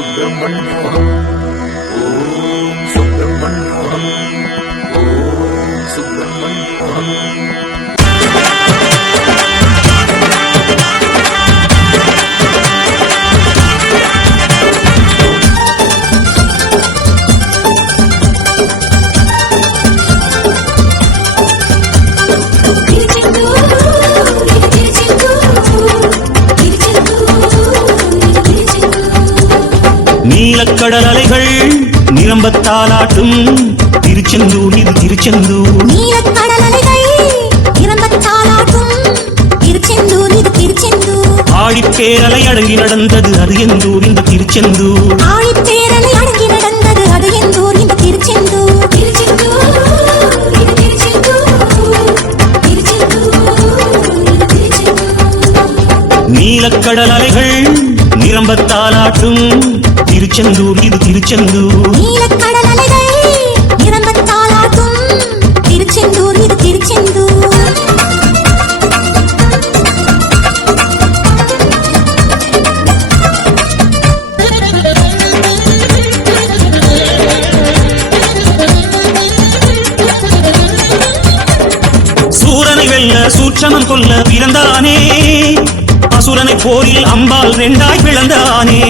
சுப்பிரமணியோகம் ஓம் சுப்பிரமணியோகம் ஓம் சுப்பிரமணியோகம் நீலக்கடல் அலைகள் நிரம்பத்தாலாட்டும் திருச்செந்தூர் இது திருச்செந்தூர். நீலக்கடல் அலைகள் நிரம்பத்தாலாட்டும் திருச்செந்தூர் இது திருச்செந்தூர். ஆழிப்பேரலை அடங்கி நடந்தது அது எந்தூர் இந்த திருச்செந்தூர். ஆழிப்பேரலை அடங்கி நடந்தது அது எந்தூர் இந்த திருச்செந்தூர். திருச்செந்தூர் இது திருச்செந்தூர். திருச்செந்தூர் இது திருச்செந்தூர். நீலக்கடல் அலைகள் நிரம்பத்தாலாட்டும் திருச்செந்தூர் இது திருச்செந்தூர். நீலக்கடல் அலைகள் நிரம்பத்தாலாட்டும் திருச்செந்தூர் இது திருச்செந்தூர். சூரனை வெல்ல சூட்சமம் கொல்ல பிறந்தானே, அசுரனை போரில் அம்பாள் 2 பிளந்தானே.